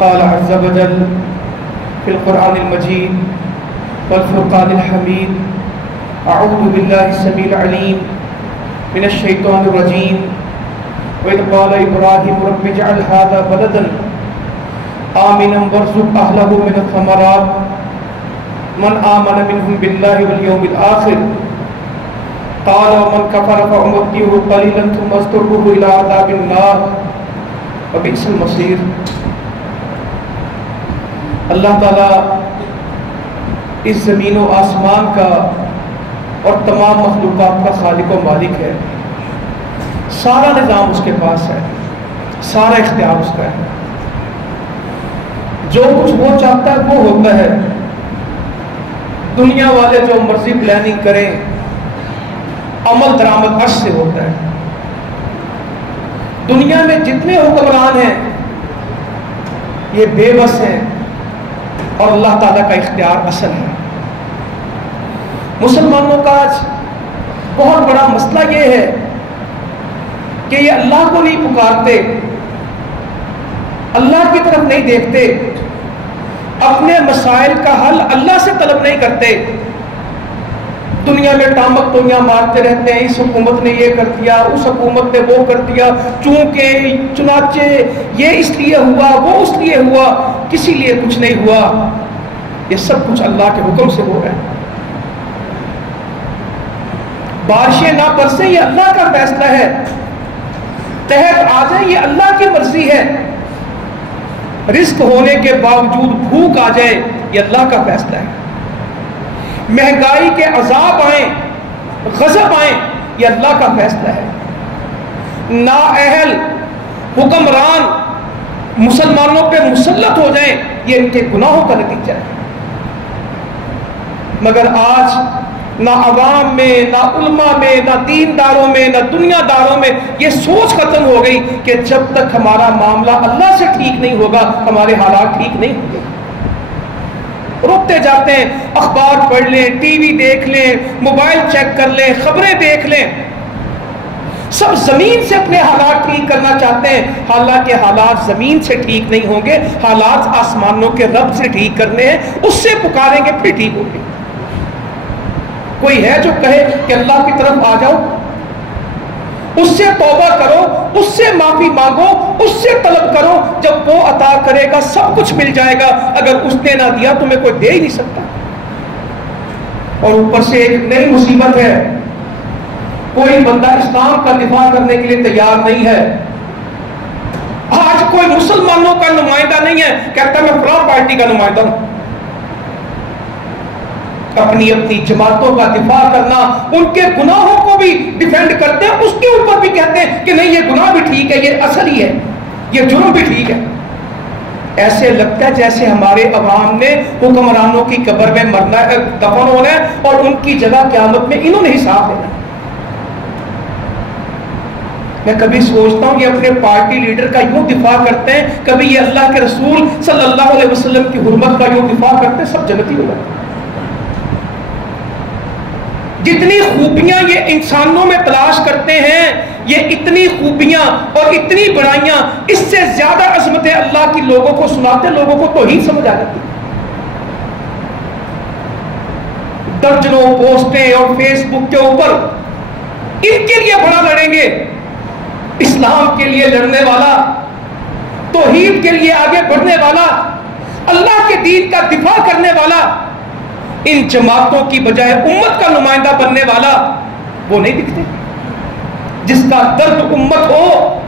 قال عز وجل في القرآن المجيد والفرقان الحميد: أعوذ بالله السميع العليم من الشيطان الرجيم وإذ قال إبراهيم رب اجعل هذا بلدا آمنا وارزق أهله من الثمرات من آمن منهم بالله واليوم الآخر قال ومن كفر فأمتعه قليلا ثم أضطره إلى عذاب النار وبئس المصير۔ اللہ تعالیٰ اس زمین و آسمان کا اور تمام مخلوقات کا خالق و مالک ہے۔ سارا نظام اس کے پاس ہے، سارا اختیار اس کا ہے۔ جو کچھ وہ چاہتا ہے وہ ہوتا ہے۔ دنیا والے جو مرضی پلاننگ کریں، عمل درآمد عرش سے ہوتا ہے۔ دنیا میں جتنے حکمران ہیں یہ بے بس ہیں اور اللہ تعالیٰ کا اختیار اصل ہے۔ مسلمانوں کا آج بہت بڑا مسئلہ یہ ہے کہ یہ اللہ کو نہیں پکارتے، اللہ کی طرف نہیں دیکھتے، اپنے مسائل کا حل اللہ سے طلب نہیں کرتے، دنیا میں ٹامک ٹوئیاں مارتے رہتے ہیں، اس حکومت نے یہ کر دیا، اس حکومت نے وہ کر دیا، چونکہ چنانچہ یہ اس لیے ہوا، وہ اس لیے ہوا، کسی لیے کچھ نہیں ہوا۔ یہ سب کچھ اللہ کے حکم سے ہو رہا ہے۔ بارشیں نہ برسیں یہ اللہ کا فیصلہ ہے، قحط آ جائے یہ اللہ کی مرضی ہے، رزق ہونے کے باوجود بھوک آ جائے یہ اللہ کا فیصلہ ہے، مہنگائی کے عذاب آئیں، غضب آئیں یہ اللہ کا فیصلہ ہے، نااہل حکمران مسلمانوں پہ مسلط ہو جائیں یہ ان کے گناہوں کا نتیجہ ہے۔ مگر آج نہ عوام میں، نہ علماء میں، نہ دینداروں میں، نہ دنیا داروں میں یہ سوچ ختم ہو گئی کہ جب تک ہمارا معاملہ اللہ سے ٹھیک نہیں ہوگا ہمارے حالات ٹھیک نہیں ہوں گے۔ روکتے جاتے ہیں، اخبار پڑھ لیں، ٹی وی دیکھ لیں، موبائل چیک کر لیں، خبریں دیکھ لیں، سب زمین سے اپنے حالات ٹھیک کرنا چاہتے ہیں، حالانکہ حالات زمین سے ٹھیک نہیں ہوں گے، حالات آسمانوں کے رب سے ٹھیک کرنے ہیں، اس سے پکاریں گے پھر ٹھیک ہوں گے۔ کوئی ہے جو کہے کہ اللہ کی طرف آ جاؤ، اس سے توبہ کرو، اس سے معافی مانگو، اس سے طلب کرو، جب وہ عطا کرے گا سب کچھ مل جائے گا، اگر اس نے نہ دیا تمہیں کوئی دے ہی نہیں سکتا۔ اور اوپر سے ایک نئی مصیبت ہے، کوئی بندہ اسلام کا دفاع کرنے کے لیے تیار نہیں ہے۔ آج کوئی مسلمانوں کا نمائندہ نہیں ہے کہتا میں فلاں پارٹی کا نمائندہ ہوں۔ اپنی جماعتوں کا دفاع کرنا، ان کے گناہوں کو بھی ڈیفینڈ کرتے ہیں، اس کے اوپر بھی کہتے ہیں کہ نہیں یہ گناہ بھی ٹھیک ہے، یہ اصل ہی ہے، یہ جرم بھی ٹھیک ہے۔ ایسے لگتا ہے جیسے ہمارے عوام نے حکمرانوں کی قبر میں مرنا، دفن ہونا ہے اور ان کی جگہ قیامت میں انہوں نے حساب دینا ہے۔ میں کبھی سوچتا ہوں کہ اپنے پارٹی لیڈر کا یوں دفاع کرتے ہیں، کبھی یہ اللہ کے رسول صلی اللہ علیہ وسلم کی حرمت کا یوں دفاع کرتے ہیں، سب جنتی ہو جائے۔ جتنی خوبیاں یہ انسانوں میں تلاش کرتے ہیں، یہ اتنی خوبیاں اور اتنی بڑائیاں، اس سے زیادہ عظمتیں اللہ کی لوگوں کو سناتے، لوگوں کو توحید سمجھ آ جاتی۔ درجنوں پوسٹیں اور فیس بک کے اوپر ان کے لیے بڑا لڑیں گے، اسلام کے لیے لڑنے والا، توحید کے لیے آگے بڑھنے والا، اللہ کے دین کا دفاع کرنے والا، ان جماعتوں کی بجائے امت کا نمائندہ بننے والا وہ نہیں دکھتے۔ جس کا درد امت ہو،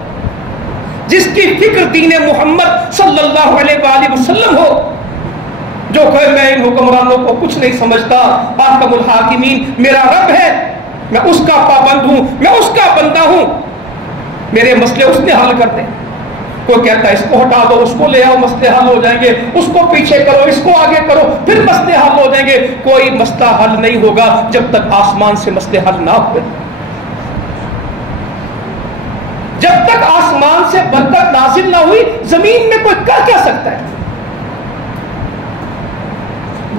جس کی فکر دین محمد صلی اللہ علیہ وآلہ وسلم ہو، جو کہے میں ان حکمرانوں کو کچھ نہیں سمجھتا، احکم الحاکمین میرا رب ہے، میں اس کا پابند ہوں، میں اس کا بندہ ہوں، میرے مسئلے اس نے حل کر دیں۔ کوئی کہتا ہے اس کو ہٹا دو، اس کو لے آؤ، مسئلے حل ہو جائیں گے، اس کو پیچھے کرو، اس کو آگے کرو، پھر مسئلے حل ہو جائیں گے۔ کوئی مسئلہ حل نہیں ہوگا جب تک آسمان سے مسئلے حل نہ ہوئے، جب تک آسمان سے برکت نازل نہ ہوئی زمین میں کوئی کر کیا سکتا ہے؟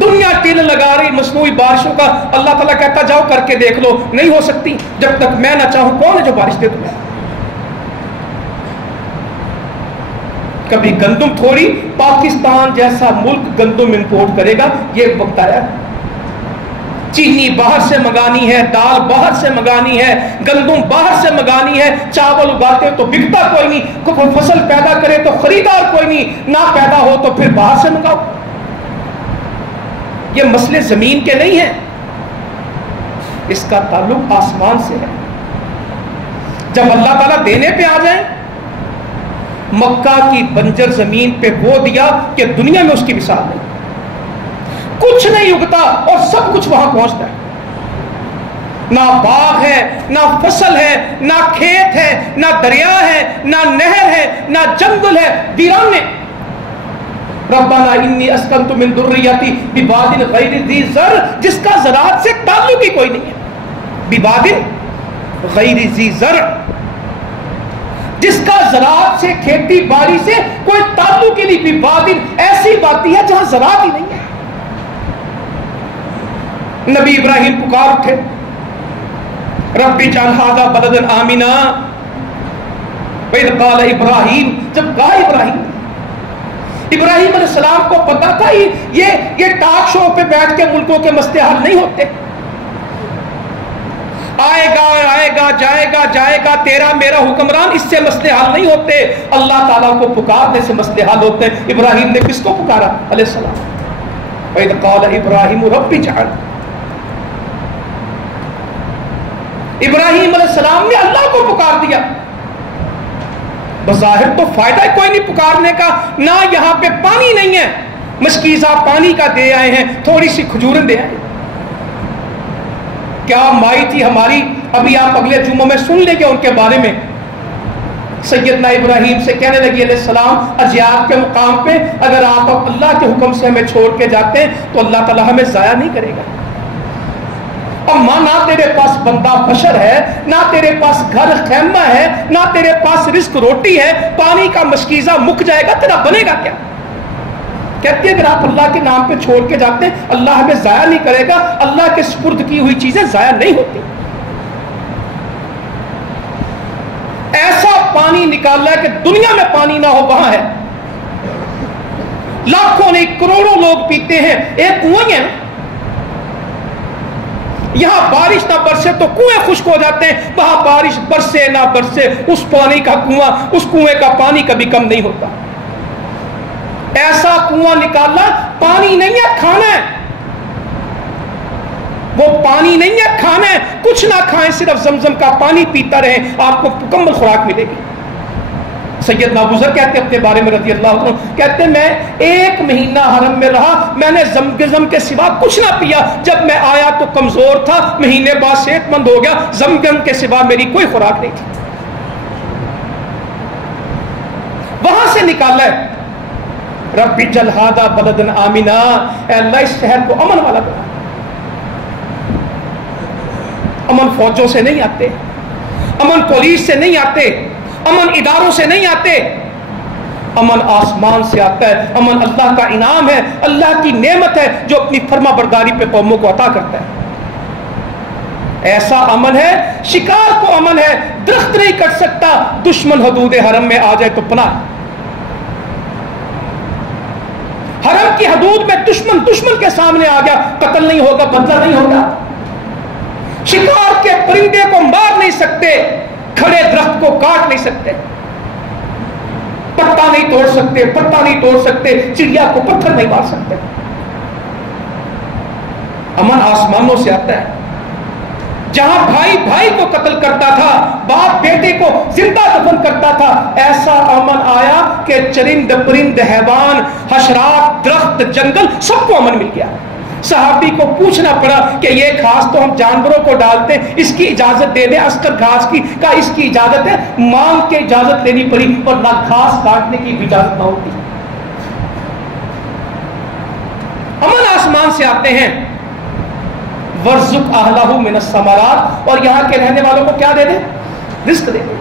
دنیا ٹیل لگا رہی مصنوعی بارشوں کا، اللہ تعالیٰ کہتا جاؤ کر کے دیکھ لو، نہیں ہو سکتی جب تک میں نہ چاہوں۔ کون ہے جو بارش دے تمہیں؟ کبھی گندم تھوڑی، پاکستان جیسا ملک گندم امپورٹ کرے گا، یہ وقت آیا۔ چینی باہر سے منگانی ہے، دال باہر سے منگانی ہے، گندم باہر سے منگانی ہے، چاول اگاتے تو بکتا کوئی نہیں، کوئی فصل پیدا کرے تو خریدار کوئی نہیں، نہ پیدا ہو تو پھر باہر سے منگاؤ۔ یہ مسئلے زمین کے نہیں ہیں، اس کا تعلق آسمان سے ہے۔ جب اللہ تعالیٰ دینے پہ آ جائیں، مکہ کی بنجر زمین پہ وہ دیا کہ دنیا میں اس کی مثال نہیں، کچھ نہیں اگتا اور سب کچھ وہاں پہنچتا ہے، نہ باغ ہے، نہ فصل ہے، نہ کھیت ہے، نہ دریا ہے، نہ نہر ہے، نہ جنگل ہے، ویرانے۔ ربنا انی اسکنت من ذریتی بواد غیر ذی زرع، جس کا زراعت سے تعلق ہی کوئی نہیں ہے، بواد غیر ذی زرع، جس کا زراعت سے، کھیتی باڑی سے کوئی تعلق ہی نہیں، بواد ایسی وادی ہے جہاں زراعت ہی نہیں ہے۔ نبی ابراہیم پکار اٹھے، رب اجعل ھذا بلدا آمنا، وَإِذْ قَالَ ابراہیم، جب کہا ابراہیم علیہ السلام کو پتا تھا یہ ٹاک شو پہ بیٹھ کے ملکوں کے مسئلے حل نہیں ہوتے، آئے گا جائے گا تیرا میرا حکمران، اس سے مسئلے حل نہیں ہوتے، اللہ تعالیٰ کو پکارنے سے مسئلے حل ہوتے ہیں۔ ابراہیم نے کس کو پکارا علیہ السلام؟ وَإِذْ قَالَ ابراہیم رب اجعل، ابراہیم علیہ السلام نے اللہ کو پکار دیا۔ بظاہر تو فائدہ کوئی نہیں پکارنے کا، نہ یہاں پہ پانی نہیں ہے، مشکیزہ پانی کا دے آئے ہیں، تھوڑی سی کھجوریں دے آئے۔ کیا مائی تھی ہماری، ابھی آپ اگلے جمعوں میں سن لیں گے ان کے بارے میں، سیدنا ابراہیم سے کہنے لگی علیہ السلام، اجیاد کے مقام پہ اگر آپ اللہ کے حکم سے ہمیں چھوڑ کے جاتے ہیں تو اللہ تعالیٰ ہمیں ضائع نہیں کرے گا۔ اما نہ تیرے پاس بندہ بشر ہے، نہ تیرے پاس گھر خیمہ ہے، نہ تیرے پاس رزق روٹی ہے، پانی کا مشکیزہ مک جائے گا، تیرا بنے گا کیا؟ کہتی ہے اگر آپ اللہ کے نام پہ چھوڑ کے جاتے ہیں اللہ ہمیں ضائع نہیں کرے گا، اللہ کے سپرد کی ہوئی چیزیں ضائع نہیں ہوتی۔ ایسا پانی نکالا ہے کہ دنیا میں پانی نہ ہو وہاں ہے، لاکھوں نہیں کروڑوں لوگ پیتے ہیں، ایک کنواں ہے نا، یہاں بارش نہ برسے تو کنویں خشک ہو جاتے ہیں، وہاں بارش برسے نہ برسے اس پانی کا کنواں، اس کنویں کا پانی کبھی کم نہیں ہوتا۔ ایسا کنواں نکالا، پانی نہیں ہے کھانا ہے، وہ پانی نہیں ہے کھانا ہے، کچھ نہ کھائیں صرف زمزم کا پانی پیتا رہیں، آپ کو مکمل خوراک ملے گی۔ سیدنا ابو ذر کہتے ہیں اپنے بارے میں رضی اللہ عنہ، کہتے ہیں میں 1 مہینہ حرم میں رہا، میں نے زمزم کے سوا کچھ نہ پیا، جب میں آیا تو کمزور تھا، مہینے بعد صحت مند ہو گیا، زمزم کے سوا میری کوئی خوراک نہیں تھی۔ وہاں سے نکالا ہے، رب اجعل ھذا بلدا آمنا، اے اللہ اس شہر کو امن والا بنا۔ امن فوجوں سے نہیں آتے، امن پولیس سے نہیں آتے، امن اداروں سے نہیں آتے، امن آسمان سے آتا ہے، امن اللہ کا انعام ہے، اللہ کی نعمت ہے جو اپنی فرما برداری پہ قوموں کو عطا کرتا ہے۔ ایسا امن ہے، شکار کو امن ہے، درخت نہیں کٹ سکتا، دشمن حدود حرم میں آ جائے تو پناہ۔ حرم کی حدود میں دشمن کے سامنے آ گیا، قتل نہیں ہوگا، بدلہ نہیں ہوگا، شکار کے پرندے کو مار نہیں سکتے، کھڑے درخت کو کاٹ نہیں سکتے، پتا نہیں توڑ سکتے، پتا نہیں توڑ سکتے، چڑیا کو پتھر نہیں مار سکتے۔ امن آسمانوں سے آتا ہے، جہاں بھائی بھائی کو قتل کرتا تھا، باپ بیٹے کو زندہ دفن کرتا تھا، ایسا امن آیا کہ چرند پرند حیوان، حشرات، درخت، جنگل سب کو امن مل گیا۔ صحابی کو پوچھنا پڑا کہ یہ گھاس تو ہم جانوروں کو ڈالتے ہیں، اس کی اجازت دے دیں، عسکر گھاس کی کا اس کی اجازت ہے، مانگ کے اجازت لینی پڑی، اور نہ گھاس کاٹنے کی بھی اجازت نہ ہوتی۔ امن آسمان سے آتے ہیں، وَارْزُقْ أَهْلَهُ مِنَ الثَّمَرَاتِ، اور یہاں کے رہنے والوں کو کیا دے دیں؟ رزق دے دیں۔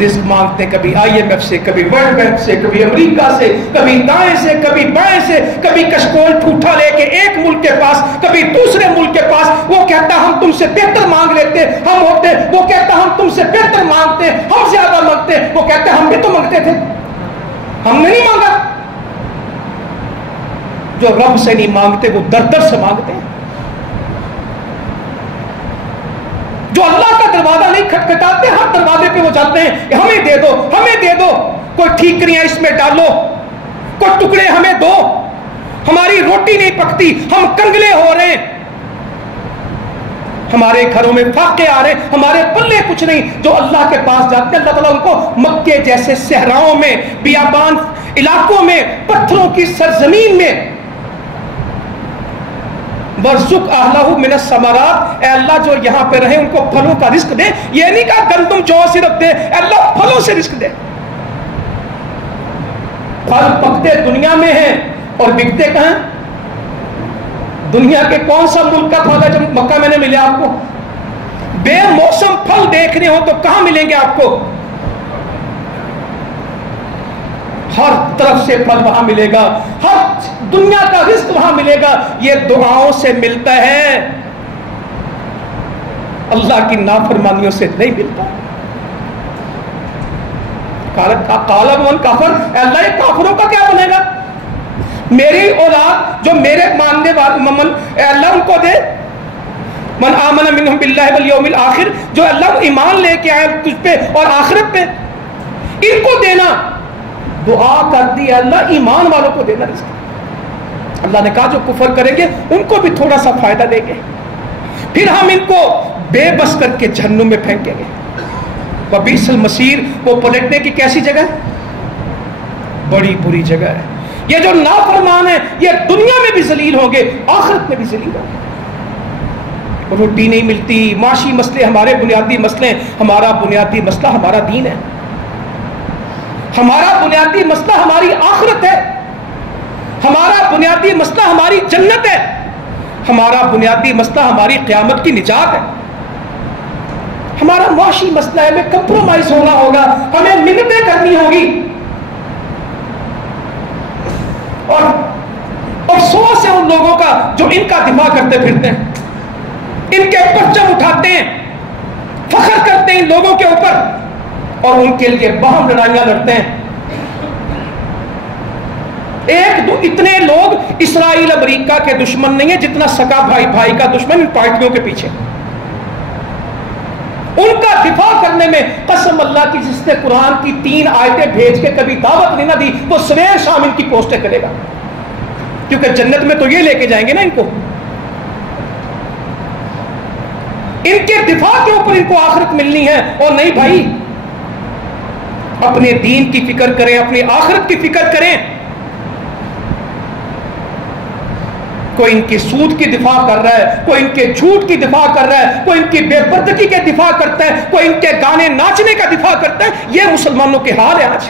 رزق مانگتے کبھی IMF سے، کبھی ورلڈ بینک سے، کبھی امریکہ سے، کبھی دائیں سے، کبھی بائیں سے، کبھی کشکول ٹھوٹا لے کے ایک ملک کے پاس، کبھی دوسرے ملک کے پاس، وہ کہتا ہم تم سے بہتر مانگ لیتے ہم ہوتے، وہ کہتا ہم تم سے بہتر مانگتے ہم زیادہ مانگتے، وہ کہتے ہم بھی تو مانگتے تھے، ہم نے نہیں مانگا. جو رب سے نہیں مانگتے وہ در در سے مانگتے ہیں. جو اللہ کا دروازہ نہیں کھٹکھٹاتے ہر دروازے پہ وہ جاتے ہیں کہ ہمیں دے دو, ہمیں دے دو, کوئی ٹھیکریاں اس میں ڈالو, کوئی ٹکڑے ہمیں دو, ہماری روٹی نہیں پکتی, ہم کنگلے ہو رہے ہیں, ہمارے گھروں میں فاقے آ رہے ہیں, ہمارے پلے کچھ نہیں. جو اللہ کے پاس جاتے ہیں اللہ تعالیٰ ان کو مکے جیسے صحراؤں میں, بیابان علاقوں میں, پتھروں کی سرزمین میں وَارْزُقْ أَهْلَهُ مِنَ الثَّمَرَاتِ, اے اللہ جو یہاں پہ رہے ان کو پھلوں کا رزق دے. یہ نہیں کہا گندم جو صرف دے, اے اللہ پھلوں سے رزق دے. پھل پکتے دنیا میں ہیں اور بکتے کہاں؟ دنیا کے کون سا ملک کا پھل ہے جو مکہ میں نے ملے آپ کو؟ بے موسم پھل دیکھنے ہو تو کہاں ملیں گے آپ کو؟ ہر طرف سے پھل وہاں ملے گا, ہر دنیا کا رزق وہاں ملے گا. یہ دعاؤں سے ملتا ہے, اللہ کی نافرمانیوں سے نہیں ملتا. قال من کافر, اللہ یہ کافروں کا کیا بنے گا؟ میری اولاد جو میرے ماننے والے اے اللہ ان کو دے. من آمن منہم باللہ والیوم الآخر, جو اللہ ایمان لے کے آئے تجھ پہ اور آخرت پہ, ان کو دینا. دعا کر دی اللہ ایمان والوں کو دینا رزق. اللہ نے کہا جو کفر کریں گے ان کو بھی تھوڑا سا فائدہ دیں گے, پھر ہم ان کو بے بس کر کے جہنم میں پھینکیں گے. وبئس المصیر, وہ پلٹنے کی کیسی جگہ ہے؟ بڑی بری جگہ ہے. یہ جو نافرمان ہیں یہ دنیا میں بھی ذلیل ہوں گے, آخرت میں بھی ذلیل ہوں گے. روٹی نہیں ملتی, معاشی مسئلے ہمارے بنیادی مسئلے. ہمارا بنیادی مسئلہ ہمارا دین ہے, ہمارا بنیادی مسئلہ ہماری آخرت ہے, ہمارا بنیادی مسئلہ ہماری جنت ہے, ہمارا بنیادی مسئلہ ہماری قیامت کی نجات ہے. ہمارا معاشی مسئلہ ہے, ہمیں کمپرومائز ہونا ہوگا, ہمیں منتیں کرنی ہوگی. اور افسوس ہے ان لوگوں کا جو ان کا دفاع کرتے پھرتے ہیں, ان کے پرچم اٹھاتے ہیں, فخر کرتے ہیں ان لوگوں کے اوپر اور ان کے لیے باہم لڑائیاں لڑتے ہیں. ایک دو اتنے لوگ اسرائیل امریکہ کے دشمن نہیں ہیں جتنا سکا بھائی بھائی کا دشمن ان پارٹیوں کے پیچھے. ان کا دفاع کرنے میں قسم اللہ کی جس نے قرآن کی 3 آیتیں بھیج کے کبھی دعوت نہیں نہ دی, وہ سویر شام ان کی پوسٹیں کرے گا, کیونکہ جنت میں تو یہ لے کے جائیں گے نا ان کو. ان کے دفاع کے اوپر ان کو آخرت ملنی ہے. اور نہیں بھائی, اپنے دین کی فکر کریں, اپنی آخرت کی فکر کریں. کوئی ان کی سود کی دفاع کر رہا ہے, کوئی ان کے جھوٹ کی دفاع کر رہا ہے, کوئی ان کی بے پردگی کے دفاع کرتا ہے, کوئی ان کے گانے ناچنے کا دفاع کرتا ہے. یہ مسلمانوں کے حال ہے آج.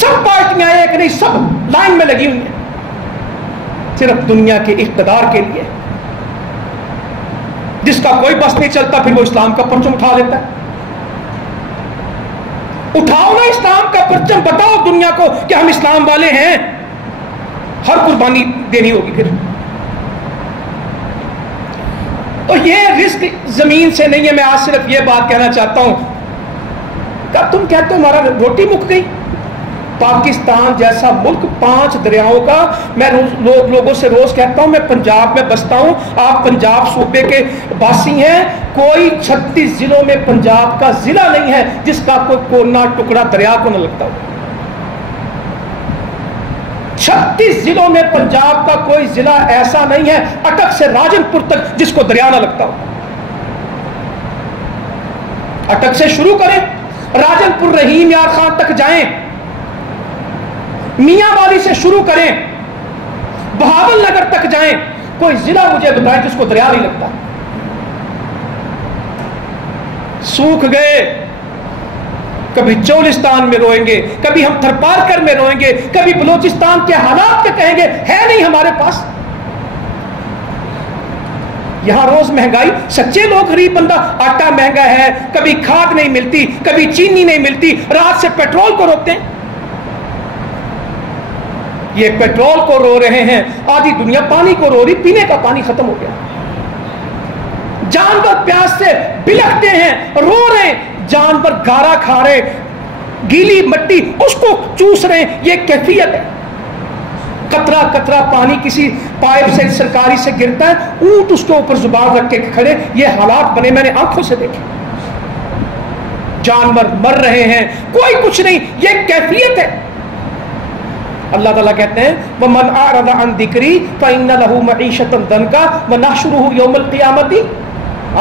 سب پارٹیاں ایک نہیں, سب لائن میں لگی ہوئی ہیں صرف دنیا کے اقتدار کے لیے. جس کا کوئی بس نہیں چلتا پھر وہ اسلام کا پرچم اٹھا لیتا ہے. اٹھاؤ نا اسلام کا پرچم, بتاؤ دنیا کو کہ ہم اسلام والے ہیں. ہر قربانی دینی ہوگی پھر. تو یہ رزق زمین سے نہیں ہے. میں آج صرف یہ بات کہنا چاہتا ہوں کہ تم کہتے ہو ہمارا روٹی مک گئی. پاکستان جیسا ملک 5 دریاؤں کا, میں لوگوں سے روز کہتا ہوں, میں پنجاب میں بستا ہوں, آپ پنجاب صوبے کے باسی ہیں, کوئی 36 ضلعوں میں پنجاب کا ضلع نہیں ہے جس کا کوئی کونا ٹکڑا دریا کو نہ لگتا ہو. 36 ضلعوں میں پنجاب کا کوئی ضلع ایسا نہیں ہے اٹک سے راجن پور تک جس کو دریا نہ لگتا ہو. اٹک سے شروع کریں, راجن پور رحیم یار خان تک جائیں, میاں والی سے شروع کریں, بہاول نگر تک جائیں, کوئی ضلع مجھے بتائیں جس کو دریا نہیں لگتا. سوکھ گئے, کبھی چولستان میں روئیں گے, کبھی ہم تھرپارکر میں روئیں گے, کبھی بلوچستان کے حالات کے کہیں گے ہے نہیں ہمارے پاس. یہاں روز مہنگائی, سچے لوگ غریب بندہ, آٹا مہنگا ہے, کبھی کھاد نہیں ملتی, کبھی چینی نہیں ملتی, رات سے پیٹرول کو روکتے ہیں. یہ پیٹرول کو رو رہے ہیں, آدھی دنیا پانی کو رو رہی, پینے کا پانی ختم ہو گیا. جانور پیاس سے بلکتے ہیں, رو رہے ہیں, جانور گارا کھا رہے, گیلی مٹی اس کو چوس رہے ہیں. یہ کیفیت ہے. قطرہ قطرہ پانی کسی پائپ سے سرکاری سے گرتا ہے, اونٹ اس کے اوپر زبان رکھ کے کھڑے. یہ حالات بنے میں نے آنکھوں سے دیکھے. جانور مر رہے ہیں, کوئی کچھ نہیں. یہ کیفیت ہے. اللہ تعالیٰ کہتے ہیں وَمَنْ أَعْرَضَ عَنْ ذِكْرِي فَإِنَّ لَهُ مَعِيشَةً ضَنْكًا وَنَحْشُرُهُ يَوْمَ الْقِيَامَةِ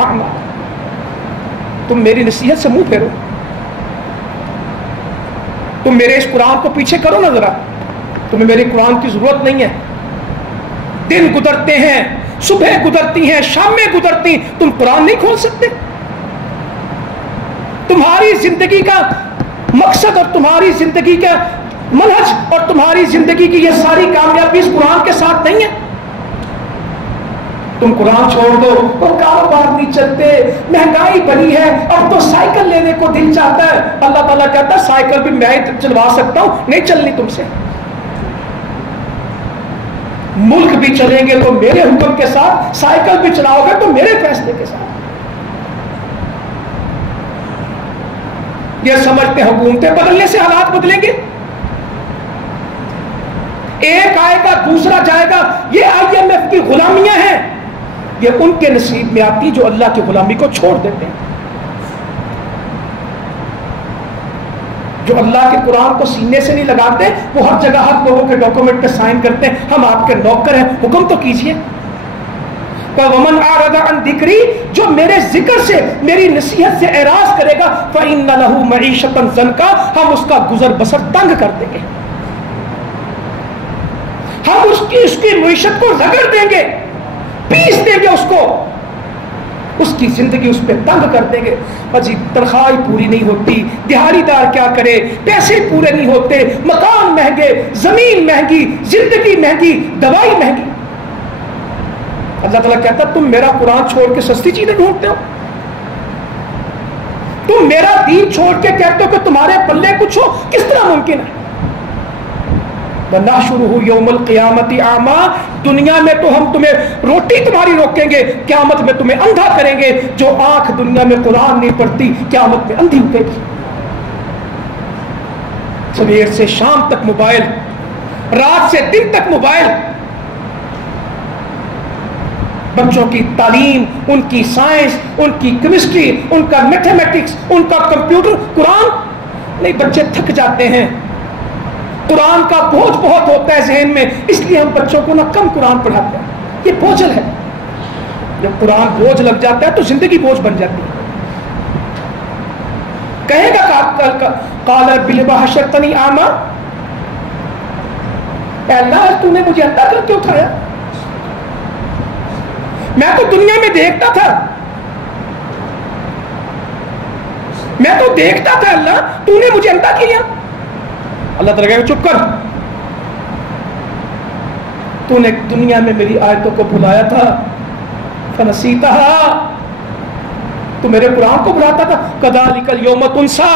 أَعْمَى. تم میری نصیحت سے منہ پھیرو, تم میرے اس قرآن کو پیچھے کرو نا ذرا. تمہیں میرے قرآن کی ضرورت نہیں ہے. دن گزرتے ہیں, صبح گزرتی ہیں, شامیں گزرتی, تم قرآن نہیں کھول سکتے. تمہاری زندگی کا مقصد اور تمہاری زندگی کا منہج اور تمہاری زندگی کی یہ ساری کامیابی اس قرآن کے ساتھ نہیں ہے. تم قرآن چھوڑ دو, تو کاروبار نہیں چلتے, مہنگائی بڑی ہے, اب تو سائیکل لینے کو دل چاہتا ہے. اللہ تعالیٰ کہتا ہے سائیکل بھی میں چلوا سکتا ہوں, نہیں چلنی تم سے. ملک بھی چلیں گے تو میرے حکم کے ساتھ, سائیکل بھی چلاؤ گے تو میرے فیصلے کے ساتھ. یہ سمجھتے حکومتیں بدلنے سے حالات بدلیں گے. ایک آئے گا دوسرا جائے گا. یہ IMF کی غلامیاں ہیں, یہ ان کے نصیب میں آتی جو اللہ کی غلامی کو چھوڑ دیتے ہیں, جو اللہ کے قرآن کو سینے سے نہیں لگاتے. وہ ہر جگہ ہر لوگوں کے ڈاکومنٹ پہ سائن کرتے ہیں, ہم آپ کے نوکر ہیں, حکم تو کیجئے. وَمَنْ أَعْرَضَ عَنْ ذِكْرِي, جو میرے ذکر سے میری نصیحت سے اعراض کرے گا, فَإِنَّ لَهُ مَعِيشَةً ضَنْكًا, ہم اس کا گزر بسر تنگ کر دیں گے. ہم اس کی معیشت کو رگڑ دیں گے, پیس دیں گے اس کو, اس کی زندگی اس پہ تنگ کر دیں گے. جی تنخواہ پوری نہیں ہوتی, دہاڑی دار کیا کرے, پیسے پورے نہیں ہوتے, مکان مہنگے, زمین مہنگی, زندگی مہنگی, دوائی مہنگی. اللہ تعالیٰ کہتا تم میرا قرآن چھوڑ کے سستی چیزیں ڈھونڈتے ہو, تم میرا دین چھوڑ کے کہتے ہو کہ تمہارے پلے کچھ ہو, کس طرح ممکن ہے؟ وَنَحْشُرُهُ يَوْمَ الْقِيَامَةِ أَعْمَى, دنیا میں تو ہم تمہیں روٹی تمہاری روکیں گے, قیامت میں تمہیں اندھا کریں گے. جو آنکھ دنیا میں قرآن نہیں پڑھتی قیامت میں اندھی اٹھے گی. صبح سے شام تک موبائل, رات سے دن تک موبائل. بچوں کی تعلیم, ان کی سائنس, ان کی کیمسٹری, ان کا میتھمیٹکس, ان کا کمپیوٹر, قرآن نہیں. بچے تھک جاتے ہیں, قرآن کا بوجھ بہت ہوتا ہے ذہن میں, اس لیے ہم بچوں کو نہ کم قرآن پڑھاتے ہیں. یہ بوجھل ہے. جب قرآن بوجھ لگ جاتا ہے تو زندگی بوجھ بن جاتی ہے. کہے گا قال رب لم حشرتنی اعمی, اے اللہ تو نے مجھے اندھا کر کے اٹھایا, میں تو دنیا میں دیکھتا تھا, میں تو دیکھتا تھا اللہ, تو نے مجھے اندھا کیا. اللہ تعالیٰ کہے گا چپ کر, تو نے دنیا میں میری آیتوں کو بلایا تھا, فنسیتہا, تو میرے قرآن کو بلاتا تھا. کذالک الیوم تنسیٰ,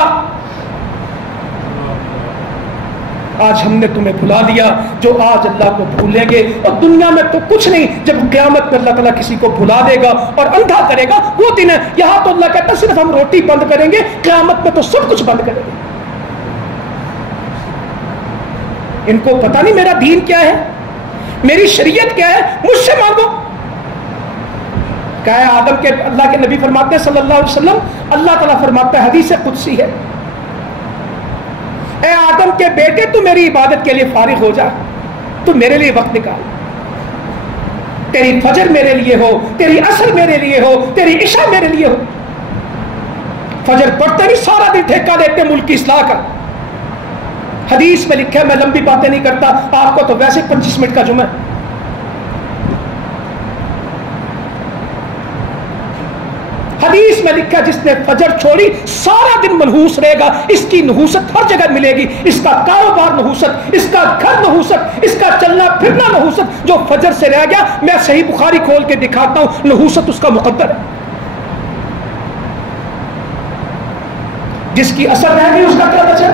آج ہم نے تمہیں بھلا دیا جو آج اللہ کو بھولیں گے. اور دنیا میں تو کچھ نہیں, جب قیامت میں اللہ تعالیٰ کسی کو بھلا دے گا اور اندھا کرے گا وہ دن ہے. یہاں تو اللہ کہتا ہے صرف ہم روٹی بند کریں گے, قیامت میں تو سب کچھ بند کریں گے. ان کو پتہ نہیں میرا دین کیا ہے, میری شریعت کیا ہے, مجھ سے مانگو. کہا ہے آدم کے, اللہ کے نبی فرماتے ہیں صلی اللہ علیہ وسلم, اللہ تعالیٰ فرماتا ہے, حدیث قدسی ہے, اے آدم کے بیٹے تو میری عبادت کے لیے فارغ ہو جا, تو میرے لیے وقت نکال. تیری فجر میرے لیے ہو, تیری عصر میرے لیے ہو, تیری عشاء میرے لیے ہو. فجر پڑھتے نہیں, سارا دن ٹھیکہ لیتے ملک کی اصلاح کا. حدیث میں لکھا ہے, میں لمبی باتیں نہیں کرتا, آپ کو تو ویسے 25 منٹ کا جمعہ. حدیث میں لکھا جس نے فجر چھوڑی سارا دن منحوس رہے گا. اس کی نحوست ہر جگہ ملے گی, اس کا کاروبار نحوست, اس کا گھر نحوست, اس کا چلنا پھرنا نحوست. جو فجر سے رہ گیا, میں صحیح بخاری کھول کے دکھاتا ہوں, نحوست اس کا مقدر ہے. جس کی اثر رہ گئی اس کا کیا بچا؟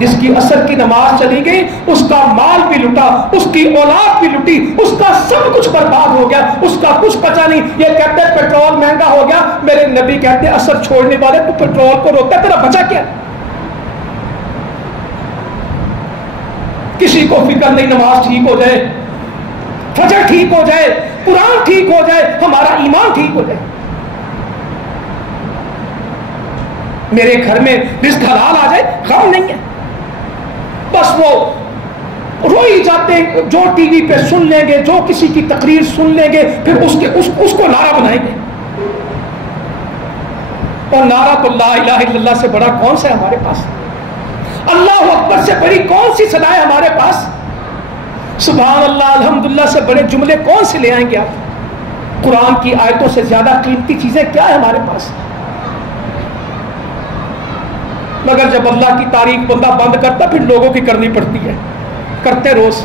جس کی عصر کی نماز چلی گئی اس کا مال بھی لٹا، اس کی اولاد بھی لٹی، اس کا سب کچھ برباد ہو گیا، اس کا کچھ بچا نہیں۔ یہ کہتے ہیں پیٹرول مہنگا ہو گیا، میرے نبی کہتے ہیں عصر چھوڑنے والے تو پیٹرول کو روکتا ہے، تیرا بچا کیا؟ کسی کو فکر نہیں نماز ٹھیک ہو جائے، فجر ٹھیک ہو جائے، قرآن ٹھیک ہو جائے، ہمارا ایمان ٹھیک ہو جائے۔ میرے گھر میں رزق حلال آ جائے، غم نہیں ہے، بس وہ روئی جاتے ہیں، جو ٹی وی پہ سن لیں گے، جو کسی کی تقریر سن لیں گے، پھر اس کو نعرہ بنائیں گے۔ اور نعرہ تو لا الہ الا اللہ سے بڑا کون سا ہے ہمارے پاس؟ اللہ اکبر سے بڑی کون سی صدا ہے ہمارے پاس؟ سبحان اللہ الحمدللہ سے بڑے جملے کون سے لے آئیں گے آپ؟ قرآن کی آیتوں سے زیادہ قیمتی چیزیں کیا ہے ہمارے پاس؟ مگر جب اللہ کی تعریف بندہ بند کرتا پھر لوگوں کی کرنی پڑتی ہے، کرتے روز۔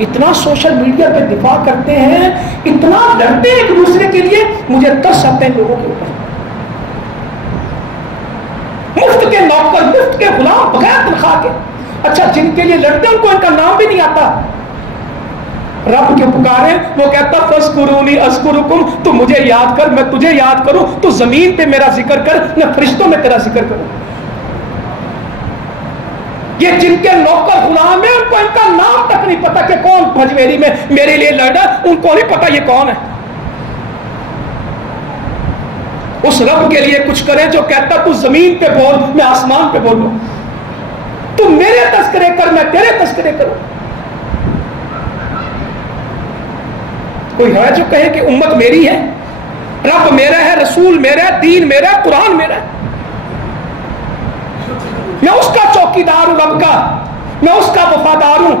اتنا سوشل میڈیا پہ دفاع کرتے ہیں، اتنا لڑتے ہیں ایک دوسرے کے لیے، مجھے ترس آتے ہیں لوگوں کے اوپر۔ مفت کے نوکر، مفت کے غلام، بغیر تنخواہ کے۔ اچھا جن کے لیے لڑتے ہیں ان کو ان کا نام بھی نہیں آتا، رب کے پکارے، وہ کہتا فَاذْكُرُونِي أَذْكُرُكُمْ، تو مجھے یاد کر میں تجھے یاد کروں، تو زمین پہ میرا ذکر کر، میں فرشتوں میں تیرا ذکر کروں۔ یہ جن کے نوکر غلام ہیں ان کو ان کا نام تک نہیں پتا کہ کون بھجویری میں میرے لیے لڑا، ان کو نہیں پتا یہ کون ہے۔ اس رب کے لیے کچھ کریں جو کہتا تو زمین پہ بول میں آسمان پہ بولوں، تو میرے تذکرے کر میں تیرے تذکرے کروں۔ کوئی ہے جو کہے کہ امت میری ہے، رب میرا ہے، رسول میرا ہے، دین میرا ہے، قرآن میرا ہے، میں اس کا چوکیدار ہوں، رب کا، میں اس کا وفادار ہوں،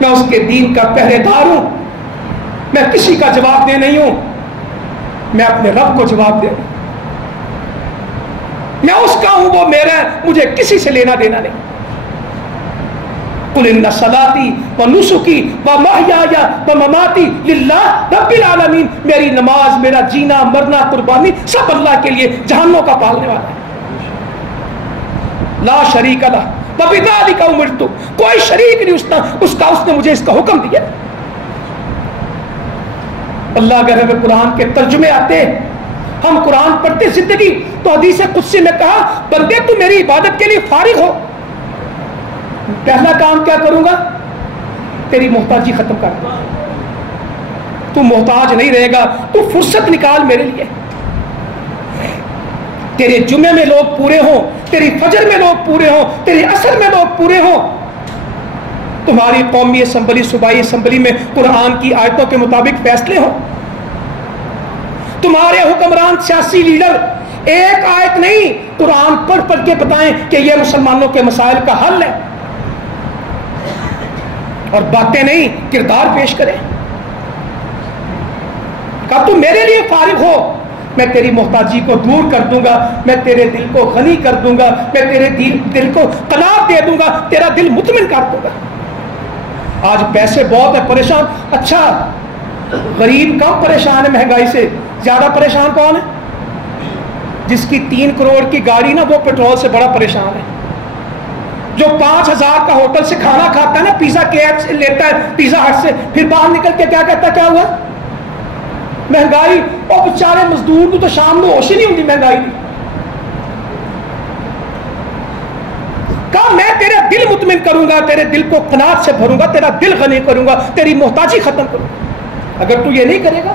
میں اس کے دین کا پہرے دار ہوں، میں کسی کا جواب دے نہیں ہوں، میں اپنے رب کو جواب دے ہوں، میں اس کا ہوں، وہ میرا ہے، مجھے کسی سے لینا دینا نہیں۔ قُلْ إِنَّ صَلَاتِي وَنُسُكِي وَمَحْيَايَ وَمَمَاتِي لِلَّهِ رَبِّ الْعَالَمِينَ، میری نماز، میرا جینا مرنا قربانی سب اللہ کے لیے، جہنم کا پالنے والا ہے۔ لا شریک لہ وبذالک امرت، کوئی شریک نہیں اس کا، اس نے مجھے اس کا حکم دیا۔ اللہ اگر ہمیں قرآن کے ترجمے آتے، ہم قرآن پڑھتے زندگی، تو حدیث قدسی میں کہا بندے تو میری عبادت کے لیے فارغ ہو، پہلا کام کیا کروں گا؟ تیری محتاجی ختم کر دوں، تو محتاج نہیں رہے گا، تو فرصت نکال میرے لیے، تیرے جمعے میں لوگ پورے ہوں، تیری فجر میں لوگ پورے ہوں، تیری عصر میں لوگ پورے ہوں، تمہاری قومی اسمبلی صوبائی اسمبلی میں قرآن کی آیتوں کے مطابق فیصلے ہوں، تمہارے حکمران سیاسی لیڈر ایک آیت نہیں قرآن پڑھ پڑھ کے بتائیں کہ یہ مسلمانوں کے مسائل کا حل ہے، اور باتیں نہیں کردار پیش کریں۔ کہا تو میرے لیے فارغ ہو، میں تیری محتاجی کو دور کر دوں گا، میں تیرے دل کو غنی کر دوں گا، میں تیرے دل کو قناعت دے دوں گا، تیرا دل مطمئن کر دوں گا۔ آج پیسے بہت ہے، پریشان، اچھا غریب کم پریشان ہے مہنگائی سے، زیادہ پریشان کون ہے؟ جس کی 3 کروڑ کی گاڑی نا، وہ پیٹرول سے بڑا پریشان ہے۔ جو 5000 کا ہوٹل سے کھانا کھاتا ہے نا، پیزا KFC لیتا ہے پیزا ہٹ سے، پھر باہر نکل کے کیا کہتا ہے کیا ہوا؟ مہنگائی، اور بیچارے مزدور کو تو شام کو ہوش ہی نہیں ہوتی مہنگائی کی۔ کہا میں تیرے دل مطمئن کروں گا، تیرے دل کو قناعت سے بھروں گا، تیرا دل غنی کروں گا، تیری محتاجی ختم کروں گا۔ اگر تو یہ نہیں کرے گا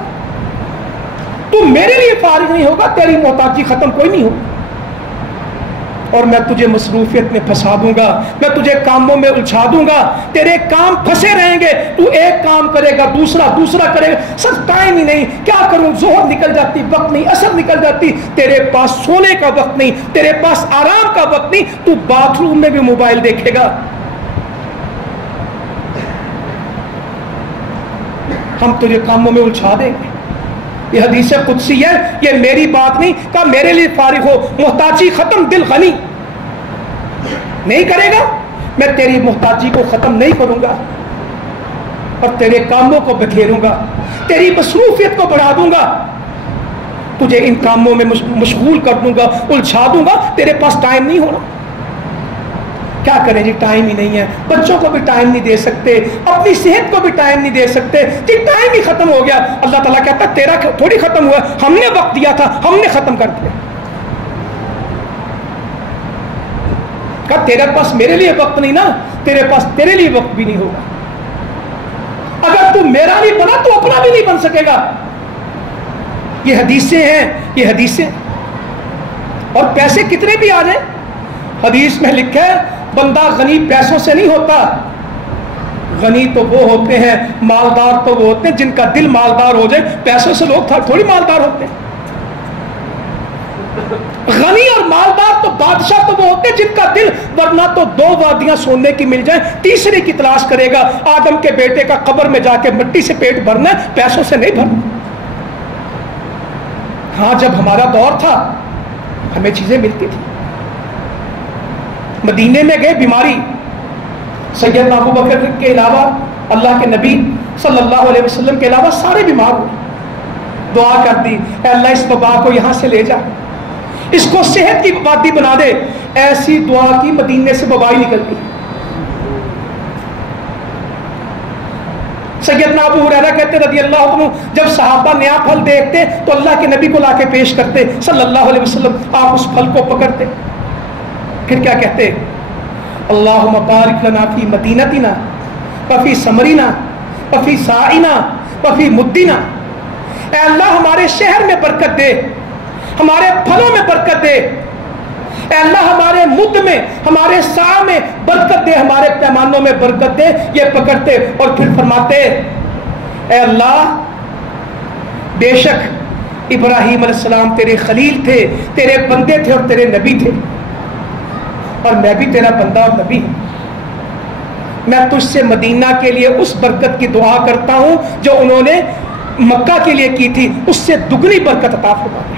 تو میرے لیے فارغ نہیں ہوگا، تیری محتاجی ختم کوئی نہیں ہوگی، اور میں تجھے مصروفیت میں پھنسا دوں گا، میں تجھے کاموں میں الجھا دوں گا، تیرے کام پھنسے رہیں گے، تو ایک کام کرے گا دوسرا کرے گا، سب ٹائم ہی نہیں، کیا کروں، ظہر نکل جاتی وقت نہیں، عصر نکل جاتی، تیرے پاس سونے کا وقت نہیں، تیرے پاس آرام کا وقت نہیں، تو باتھ روم میں بھی موبائل دیکھے گا۔ ہم تجھے کاموں میں الجھا دیں گے۔ یہ حدیث قدسی ہے، یہ میری بات نہیں، کہا میرے لیے فارغ ہو، محتاجی ختم، دل غنی نہیں کرے گا، میں تیری محتاجی کو ختم نہیں کروں گا، اور تیرے کاموں کو بکھیروں گا، تیری مصروفیت کو بڑھا دوں گا، تجھے ان کاموں میں مشغول کر دوں گا، الجھا دوں گا، تیرے پاس ٹائم نہیں ہونا۔ کیا کریں جی، ٹائم ہی نہیں ہے، بچوں کو بھی ٹائم نہیں دے سکتے، اپنی صحت کو بھی ٹائم نہیں دے سکتے جی، ٹائم ہی ختم ہو گیا۔ اللہ تعالیٰ کہتا ہے تیرا تھوڑی ختم ہوا، ہم نے وقت دیا تھا، ہم نے ختم کر دیا۔ کہا تیرے پاس میرے لیے وقت نہیں نا، تیرے پاس تیرے لیے وقت بھی نہیں ہوگا، اگر تو میرا نہیں بنا تو اپنا بھی نہیں بن سکے گا۔ یہ حدیثیں ہیں، یہ حدیثیں، اور پیسے کتنے بھی آ جائیں، حدیث میں لکھا ہے بندہ غنی پیسوں سے نہیں ہوتا، غنی تو وہ ہوتے ہیں، مالدار تو وہ ہوتے ہیں جن کا دل مالدار ہو جائے۔ پیسوں سے لوگ تھوڑی مالدار ہوتے ہیں، غنی اور مالدار تو بادشاہ تو وہ ہوتے ہیں جن کا دل، ورنہ تو 2 وادیاں سونے کی مل جائیں تیسری کی تلاش کرے گا۔ آدم کے بیٹے کا قبر میں جا کے مٹی سے پیٹ بھرنا ہے، پیسوں سے نہیں بھرنا۔ ہاں جب ہمارا دور تھا ہمیں چیزیں ملتی تھی۔ مدینے میں گئے، بیماری، سیدنا ابو بکر کے علاوہ، اللہ کے نبی صلی اللہ علیہ وسلم کے علاوہ سارے بیمار ہوئے۔ دعا کر دی، اے اللہ اس وبا کو یہاں سے لے جا، اس کو صحت کی وادی بنا دے۔ ایسی دعا کی مدینے سے وبا ہی نکل گئی۔ سیدنا ابو ہریرہ کہتے رضی اللہ عنہ، جب صحابہ نیا پھل دیکھتے تو اللہ کے نبی کو لا کے پیش کرتے صلی اللہ علیہ وسلم، آپ اس پھل کو پکڑتے، پھر کیا کہتے؟ اللہم بارک لنا فی مدینتنا وفی ثمرنا وفی ساعنا وفی مدنا۔ اے اللہ ہمارے شہر میں برکت دے، ہمارے پھلوں میں برکت دے، اے اللہ ہمارے مد میں، ہمارے سا میں برکت دے، ہمارے پیمانوں میں برکت دے۔ یہ پکڑتے اور پھر فرماتے اے اللہ بے شک ابراہیم علیہ السلام تیرے خلیل تھے، تیرے بندے تھے اور تیرے نبی تھے، اور میں بھی تیرا بندہ اور نبی ہوں۔ میں تجھ سے مدینہ کے لیے اس برکت کی دعا کرتا ہوں جو انہوں نے مکہ کے لیے کی تھی، اس سے دگنی برکت عطا فرما دے۔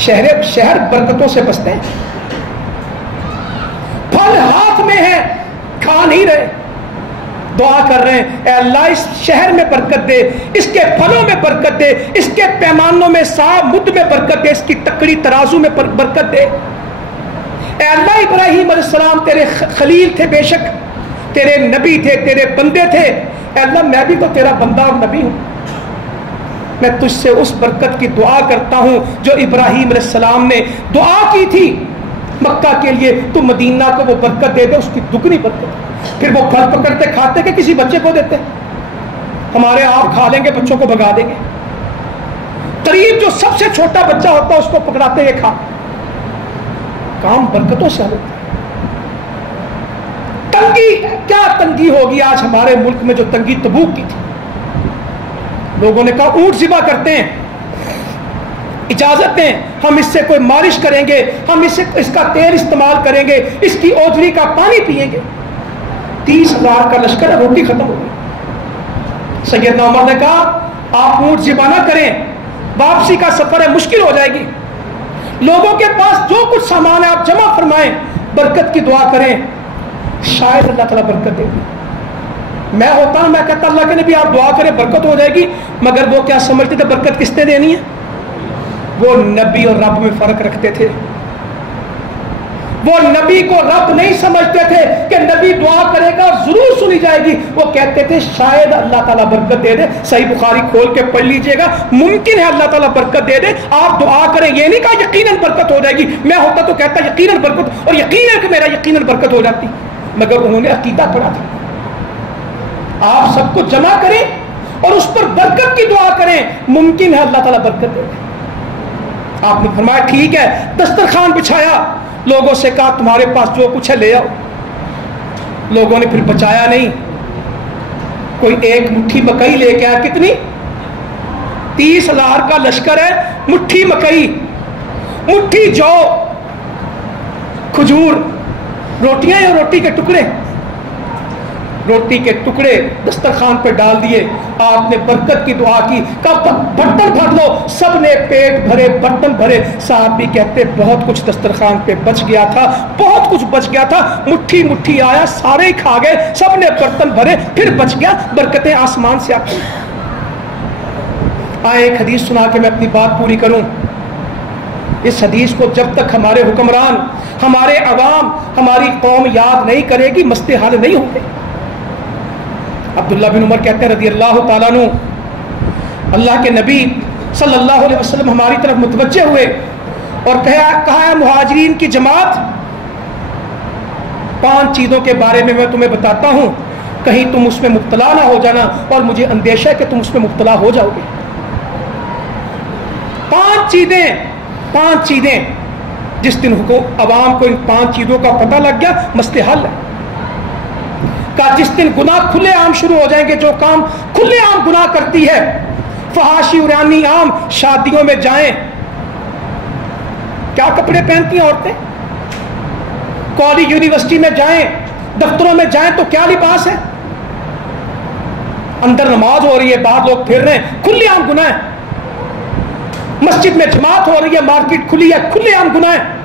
شہر برکتوں سے بستے ہیں، پھل ہاتھ میں ہے، کھا نہیں رہے، دعا کر رہے ہیں اے اللہ اس شہر میں برکت دے، اس کے پھلوں میں برکت دے، اس کے پیمانوں میں سا مد میں برکت دے، اس کی تکڑی ترازو میں برکت دے۔ اے اللہ ابراہیم علیہ السلام تیرے خلیل تھے، بے شک تیرے نبی تھے، تیرے بندے تھے، اے اللہ میں بھی تو تیرا بندہ اور نبی ہوں۔ میں تجھ سے اس برکت کی دعا کرتا ہوں جو ابراہیم علیہ السلام نے دعا کی تھی مکہ کے لیے، تو مدینہ کو وہ برکت دے دے، اس کی دگنی برکت۔ پھر وہ پھل پکڑتے کھاتے کہ کسی بچے کو دیتے؟ ہمارے آپ کھا لیں گے، بچوں کو بھگا دیں گے۔ قریب جو سب سے چھوٹا بچہ ہوتا ہے اس کو پکڑاتے یہ کھا، کام برکتوں سے ہوتا ہے۔ تنگی کیا تنگی ہوگی آج ہمارے ملک میں جو تنگی تبوک کی تھی۔ لوگوں نے کہا اونٹ ذبح کرتے ہیں، اجازت دیں، ہم اس سے کوئی مالش کریں گے، ہم اس کا تیل استعمال کریں گے، اس کی اوجری کا پانی پیئیں گے۔ 30,000 کا لشکر ہے، روٹی ختم ہو گئی۔ سیدنا عمر نے کہا آپ اونٹ ذبح نہ کریں، واپسی کا سفر ہے، مشکل ہو جائے گی۔ لوگوں کے پاس جو کچھ سامان ہے آپ جمع فرمائیں، برکت کی دعا کریں، شاید اللہ تعالیٰ برکت دے گی۔ میں ہوتا ہوں، میں کہتا اللہ کے نبی آپ دعا کریں برکت ہو جائے گی، مگر وہ کیا سمجھتے تھے برکت کس نے دینی ہے؟ وہ نبی اور رب میں فرق رکھتے تھے، وہ نبی کو رب نہیں سمجھتے تھے کہ نبی دعا کرے گا اور ضرور سنی جائے گی، وہ کہتے تھے شاید اللہ تعالیٰ برکت دے دے۔ صحیح بخاری کھول کے پڑھ لیجئے گا، ممکن ہے اللہ تعالیٰ برکت دے دے، آپ دعا کریں، یہ نہیں کہا یقیناً برکت ہو جائے گی۔ میں ہوتا تو کہتا یقیناً برکت، اور یقیناً کہ میرا یقیناً برکت ہو جاتی، مگر انہوں نے عقیدہ پڑھا تھا۔ آپ سب کو جمع کریں اور اس پر برکت کی دعا کریں، ممکن ہے اللہ تعالیٰ برکت دے دے۔ آپ نے فرمایا ٹھیک ہے، دسترخوان بچھایا، لوگوں سے کہا تمہارے پاس جو کچھ ہے لے آؤ۔ لوگوں نے پھر بچایا نہیں، کوئی ایک مٹھی مکئی لے کے آیا، کتنی؟ 30,000 کا لشکر ہے، مٹھی مکئی، مٹھی جو، کھجور، روٹیاں یا روٹی کے ٹکڑے، روٹی کے ٹکڑے دسترخوان پہ ڈال دیے۔ آپ نے برکت کی دعا کی، کہا برتن بھر لو، سب نے پیٹ بھرے، برتن بھرے۔ صاحب بھی کہتے بہت کچھ دسترخوان پہ بچ گیا تھا، بہت کچھ بچ گیا تھا، مٹھی مٹھی آیا، سارے ہی کھا گئے، سب نے برتن بھرے، پھر بچ گیا، برکتیں آسمان سے آتی۔ ایک حدیث سنا کے میں اپنی بات پوری کروں۔ اس حدیث کو جب تک ہمارے حکمران، ہمارے عوام، ہماری قوم یاد نہیں کرے گی، مسئلے حل نہیں ہوں گے۔ عبداللہ بن عمر کہتے ہیں رضی اللہ تعالیٰ عنہ، اللہ کے نبی صلی اللہ علیہ وسلم ہماری طرف متوجہ ہوئے اور کہا ہے مہاجرین کی جماعت، 5 چیزوں کے بارے میں تمہیں بتاتا ہوں، کہیں تم اس میں مبتلا نہ ہو جانا، اور مجھے اندیشہ ہے کہ تم اس میں مبتلا ہو جاؤ گے۔ 5 چیزیں جس دن عوام کو ان 5 چیزوں کا پتہ لگ گیا، مسئلے حل ہے۔ کہ جس دن گناہ کھلے عام شروع ہو جائیں گے، جو کام کھلے عام گناہ کرتی ہے، فحاشی اورانی عام، شادیوں میں جائیں، کیا کپڑے پہنتی ہیں عورتیں؟ کالج یونیورسٹی میں جائیں، دفتروں میں جائیں تو کیا لباس ہے؟ اندر نماز ہو رہی ہے، باہر لوگ پھر رہے ہیں، کھلے عام گناہ ہے۔ مسجد میں جماعت ہو رہی ہے، مارکیٹ کھلی ہے، کھلے عام گناہ ہے۔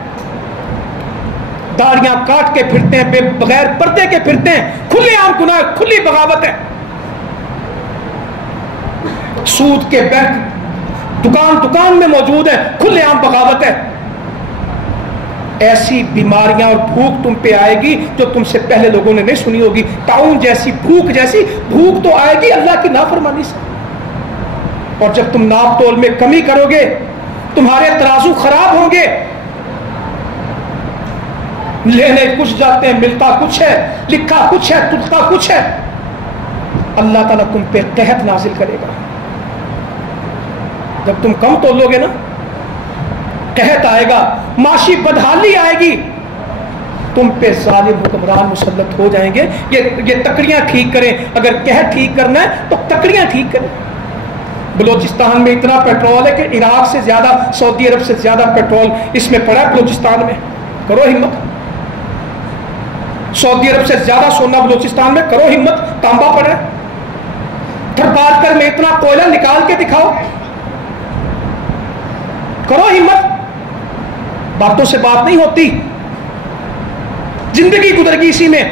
داڑیاں کاٹ کے پھرتے ہیں، بغیر پردے کے پھرتے ہیں، کھلے عام گناہ ہے، کھلی بغاوت ہے۔ سود کے بینک دکان میں موجود ہے، کھلے عام بغاوت ہے۔ ایسی بیماریاں اور بھوک تم پہ آئے گی جو تم سے پہلے لوگوں نے نہیں سنی ہوگی، طاعون جیسی بھوک تو آئے گی اللہ کی نافرمانی سے۔ اور جب تم ناپ تول میں کمی کرو گے، تمہارے ترازو خراب ہوں گے، لینے کچھ جاتے ہیں، ملتا کچھ ہے، لکھا کچھ ہے، تلتا کچھ ہے، اللہ تعالیٰ تم پہ قحط نازل کرے گا۔ جب تم کم تولو گے نا، قحط آئے گا، معاشی بدحالی آئے گی، تم پہ ظالم حکمران مسلط ہو جائیں گے۔ یہ تکڑیاں ٹھیک کریں، اگر قحط ٹھیک کرنا ہے تو تکڑیاں ٹھیک کریں۔ بلوچستان میں اتنا پیٹرول ہے کہ عراق سے زیادہ، سعودی عرب سے زیادہ پیٹرول اس میں پڑا ہے بلوچستان میں، کرو ہمت۔ سعودی عرب سے زیادہ سونا بلوچستان میں، کرو ہمت، تانبا پڑا ہے۔ تھرپارکر میں اتنا کوئلہ نکال کے دکھاؤ، کرو ہمت۔ باتوں سے بات نہیں ہوتی، زندگی گزر گئی اسی میں۔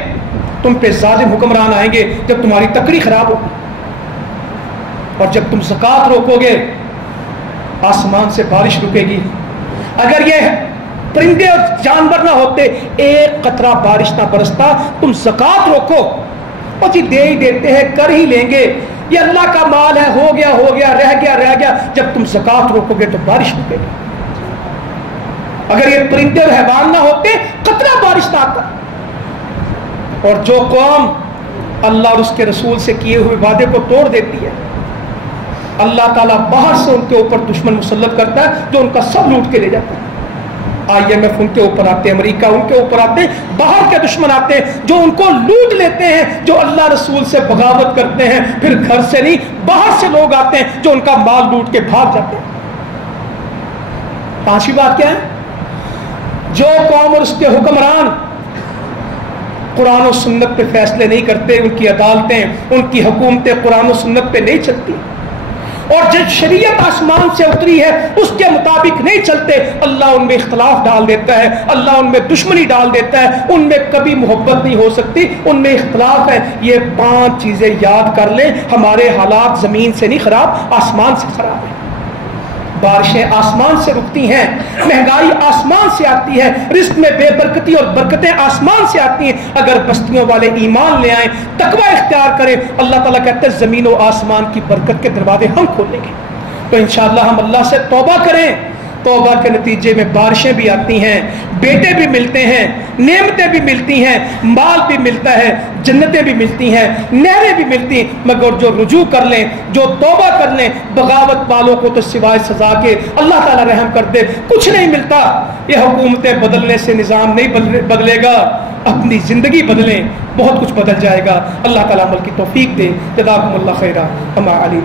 تم پہ ظالم حکمران آئیں گے جب تمہاری تکڑی خراب ہوگی، اور جب تم زکوٰۃ روکو گے آسمان سے بارش رکے گی۔ اگر یہ پرندے اور جانور نہ ہوتے، ایک قطرہ بارش نہ برستا۔ تم زکوٰۃ روکو، اور جی دے ہی دیتے ہیں، کر ہی لیں گے، یہ اللہ کا مال ہے، ہو گیا، رہ گیا۔ جب تم زکوٰۃ روکو گے تو بارش رکے گی۔ اگر یہ پرندے اور حیوان نہ ہوتے، قطرہ بارش نہ آتا۔ اور جو قوم اللہ اور اس کے رسول سے کیے ہوئے وعدے کو توڑ دیتی ہے، اللہ تعالیٰ باہر سے ان کے اوپر دشمن مسلط کرتا ہے جو ان کا سب لوٹ کے لے جاتا ہے۔ IMF ان کے اوپر آتے ہیں، امریکہ ان کے اوپر آتے ہیں، باہر کے دشمن آتے ہیں جو ان کو لوٹ لیتے ہیں، جو اللہ رسول سے بغاوت کرتے ہیں۔ پھر گھر سے نہیں، باہر سے لوگ آتے ہیں جو ان کا مال لوٹ کے بھاگ جاتے ہیں۔ 5ویں بات کیا ہے؟ جو قوم اور اس کے حکمران قرآن و سنت پہ فیصلے نہیں کرتے، ان کی عدالتیں، ان کی حکومتیں قرآن و سنت پہ نہیں چلتی، اور جب شریعت آسمان سے اتری ہے اس کے مطابق نہیں چلتے، اللہ ان میں اختلاف ڈال دیتا ہے، اللہ ان میں دشمنی ڈال دیتا ہے، ان میں کبھی محبت نہیں ہو سکتی، ان میں اختلاف ہے۔ یہ 5 چیزیں یاد کر لیں، ہمارے حالات زمین سے نہیں خراب، آسمان سے خراب ہیں۔ بارشیں آسمان سے رکتی ہیں، مہنگائی آسمان سے آتی ہے، رزق میں بے برکتی اور برکتیں آسمان سے آتی ہیں۔ اگر بستیوں والے ایمان لے آئیں، تقوی اختیار کریں، اللہ تعالیٰ کہتے ہیں زمین و آسمان کی برکت کے دروازے ہم کھولیں گے۔ تو انشاءاللہ ہم اللہ سے توبہ کریں، توبہ کے نتیجے میں بارشیں بھی آتی ہیں، بیٹے بھی ملتے ہیں، نعمتیں بھی ملتی ہیں، مال بھی ملتا ہے، جنتیں بھی ملتی ہیں، نہریں بھی ملتی ہیں۔ مگر جو رجوع کر لیں، جو توبہ کر لیں، بغاوت والوں کو تو سوائے سزا کے اللہ تعالیٰ رحم کر دے کچھ نہیں ملتا۔ یہ حکومتیں بدلنے سے نظام نہیں بدلے گا، اپنی زندگی بدلیں، بہت کچھ بدل جائے گا۔ اللہ تعالیٰ عمل کی توفیق دے۔ جزاکم اللہ خیرا، ہمارا علی